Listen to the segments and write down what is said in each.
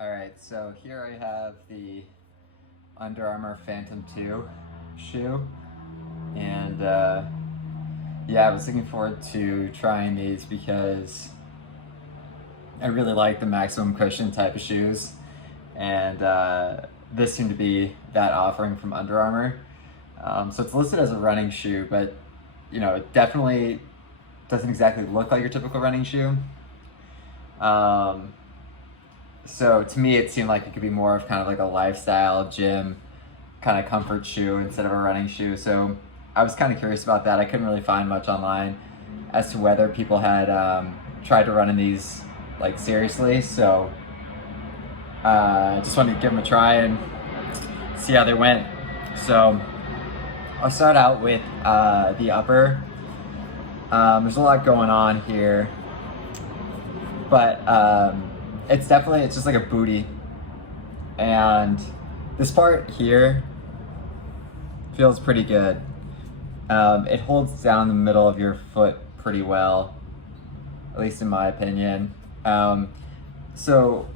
All right, so here I have the Under Armour Phantom 2 shoe, and yeah, I was looking forward to trying these because I really like the maximum cushion type of shoes, and this seemed to be that offering from Under Armour. So it's listed as a running shoe, but it definitely doesn't exactly look like your typical running shoe. So to me, it seemed like it could be more of kind of like a lifestyle gym kind of comfort shoe instead of a running shoe. So I was kind of curious about that. I couldn't really find much online as to whether people had tried to run in these like seriously. So I just wanted to give them a try and see how they went. So I'll start out with the upper. There's a lot going on here, but it's just like a booty, and this part here feels pretty good. It holds down the middle of your foot pretty well, at least in my opinion. So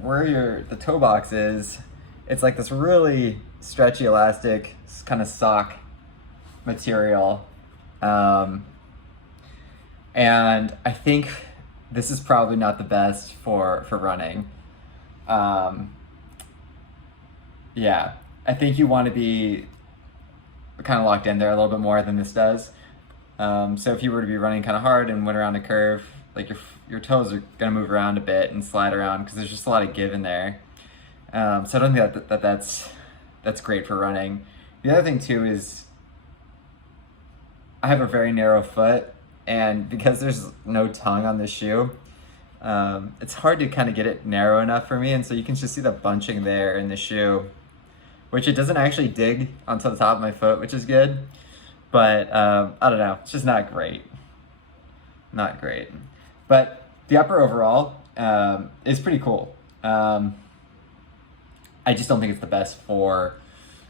where the toe box is, it's like this really stretchy elastic kind of sock material, and I think this is probably not the best for running. Yeah, I think you want to be kind of locked in there a little bit more than this does. So if you were to be running kind of hard and went around a curve, like your toes are gonna move around a bit and slide around because there's just a lot of give in there. So I don't think that's great for running. The other thing too is I have a very narrow foot, and because there's no tongue on this shoe, it's hard to kind of get it narrow enough for me, and so you can just see the bunching there in the shoe, which it doesn't actually dig onto the top of my foot, which is good, but I don't know, it's just not great. Not great. But the upper overall is pretty cool. I just don't think it's the best for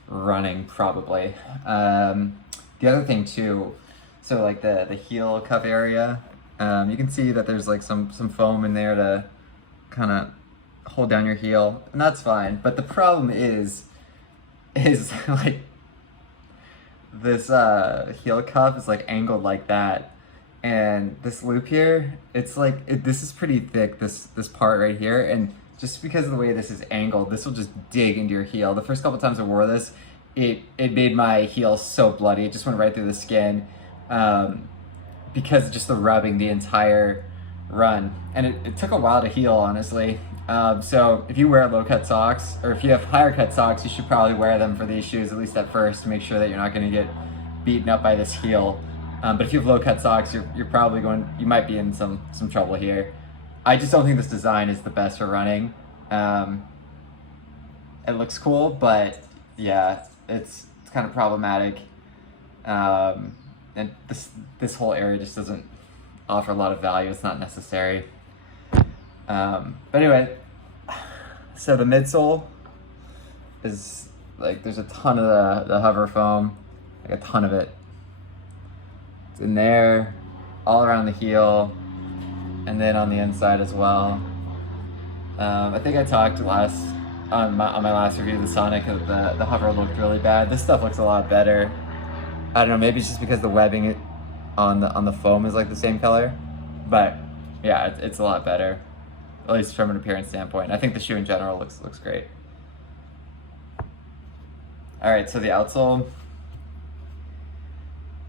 running, probably. The other thing too, so like the heel cuff area, you can see that there's like some foam in there to kind of hold down your heel, and that's fine. But the problem is like this heel cuff is like angled like that, and this loop here, it's like this is pretty thick, this part right here, and just because of the way this is angled, this will just dig into your heel. The first couple times I wore this, it made my heel so bloody. It just went right through the skin, because of just the rubbing the entire run. And it took a while to heal, honestly. So if you wear low cut socks, or if you have higher cut socks, you should probably wear them for these shoes, at least at first, to make sure that you're not gonna get beaten up by this heel. But if you have low cut socks, you might be in some trouble here. I just don't think this design is the best for running. It looks cool, but yeah, it's kind of problematic. And this whole area just doesn't offer a lot of value. It's not necessary. But anyway, so the midsole is like, there's a ton of the hover foam, like a ton of it. It's in there, all around the heel, and then on the inside as well. I think I talked on my last review of the Sonic that the hover looked really bad. This stuff looks a lot better. I don't know, maybe it's just because the webbing on the foam is like the same color, but yeah, it's a lot better, at least from an appearance standpoint. I think the shoe in general looks great. All right, so the outsole.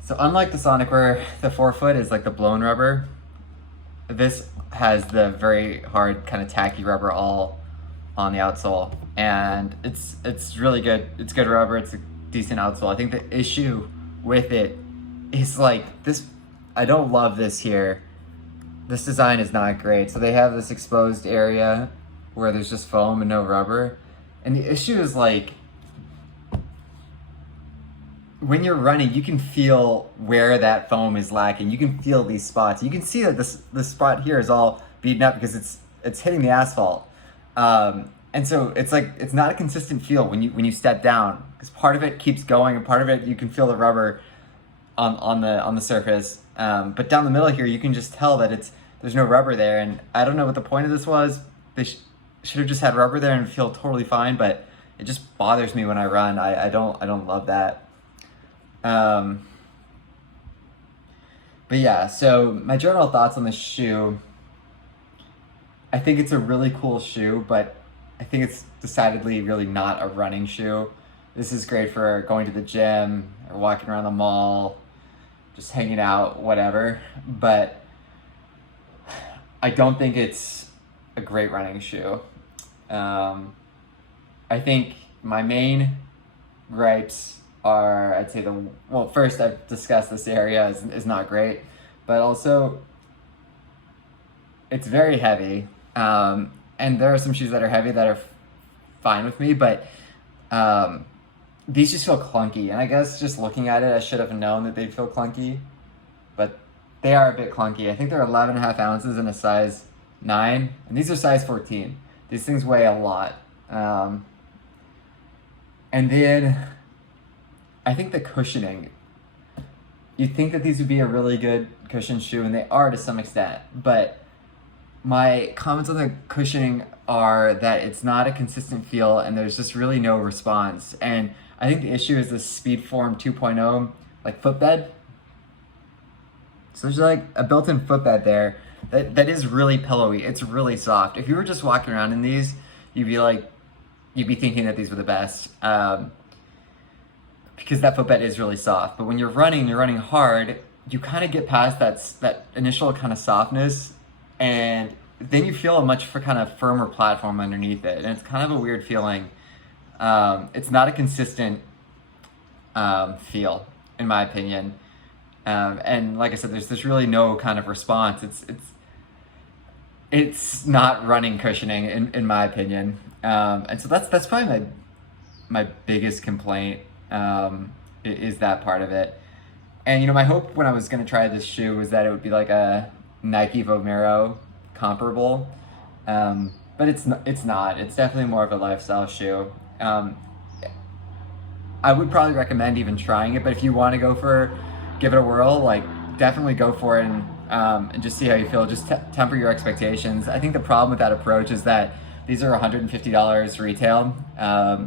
So unlike the Sonic, where the forefoot is like the blown rubber, this has the very hard kind of tacky rubber all on the outsole, and it's really good. It's good rubber. It's a decent outsole. I think the issue with it is like this. I don't love this here. This design is not great. So they have this exposed area where there's just foam and no rubber, and the issue is like when you're running, you can feel where that foam is lacking. You can feel these spots. You can see that this spot here is all beaten up because it's hitting the asphalt. And so it's like, it's not a consistent feel when you step down, because part of it keeps going and part of it you can feel the rubber on the surface. But down the middle here, you can just tell that there's no rubber there. And I don't know what the point of this was. should have just had rubber there and feel totally fine, but it just bothers me when I run. I don't love that. But yeah, so my general thoughts on this shoe. I think it's a really cool shoe, but I think it's decidedly really not a running shoe. This is great for going to the gym or walking around the mall, just hanging out, whatever. But I don't think it's a great running shoe. I think my main gripes are, I'd say well, first I've discussed this area is not great, but also it's very heavy. And there are some shoes that are heavy that are fine with me, but these just feel clunky. And I guess just looking at it, I should have known that they'd feel clunky, but they are a bit clunky. I think they're 11.5 ounces in a size 9, and these are size 14. These things weigh a lot. And then I think the cushioning, you'd think that these would be a really good cushion shoe, and they are to some extent, but my comments on the cushioning are that it's not a consistent feel and there's just really no response. And I think the issue is the Speedform 2.0 like footbed. So there's like a built-in footbed there that is really pillowy. It's really soft. If you were just walking around in these, you'd be thinking that these were the best, because that footbed is really soft. But when you're running hard, you kind of get past that initial kind of softness, and then you feel a much kind of firmer platform underneath it, and it's kind of a weird feeling. It's not a consistent feel, in my opinion. And like I said, there's really no kind of response. It's not running cushioning, in my opinion. And so that's probably my biggest complaint, is that part of it. And my hope when I was gonna try this shoe was that it would be like a Nike Vomero comparable, but it's not. It's definitely more of a lifestyle shoe. I would probably recommend even trying it, but if you want to give it a whirl, like definitely go for it and just see how you feel. Just temper your expectations. I think the problem with that approach is that these are $150 retail.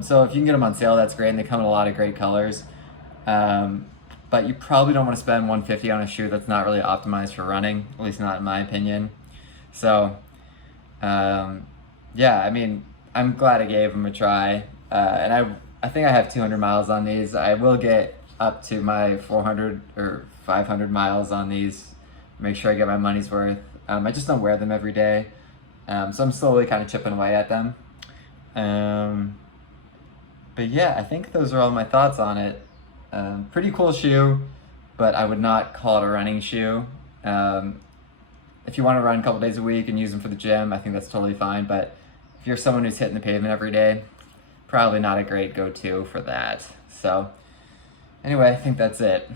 So if you can get them on sale, that's great, and they come in a lot of great colors. But you probably don't want to spend $150 on a shoe that's not really optimized for running, at least not in my opinion. So, yeah, I mean, I'm glad I gave them a try. And I think I have 200 miles on these. I will get up to my 400 or 500 miles on these, make sure I get my money's worth. I just don't wear them every day. So I'm slowly kind of chipping away at them. But yeah, I think those are all my thoughts on it. Pretty cool shoe, but I would not call it a running shoe. If you want to run a couple days a week and use them for the gym, I think that's totally fine. But if you're someone who's hitting the pavement every day, probably not a great go-to for that. So anyway, I think that's it.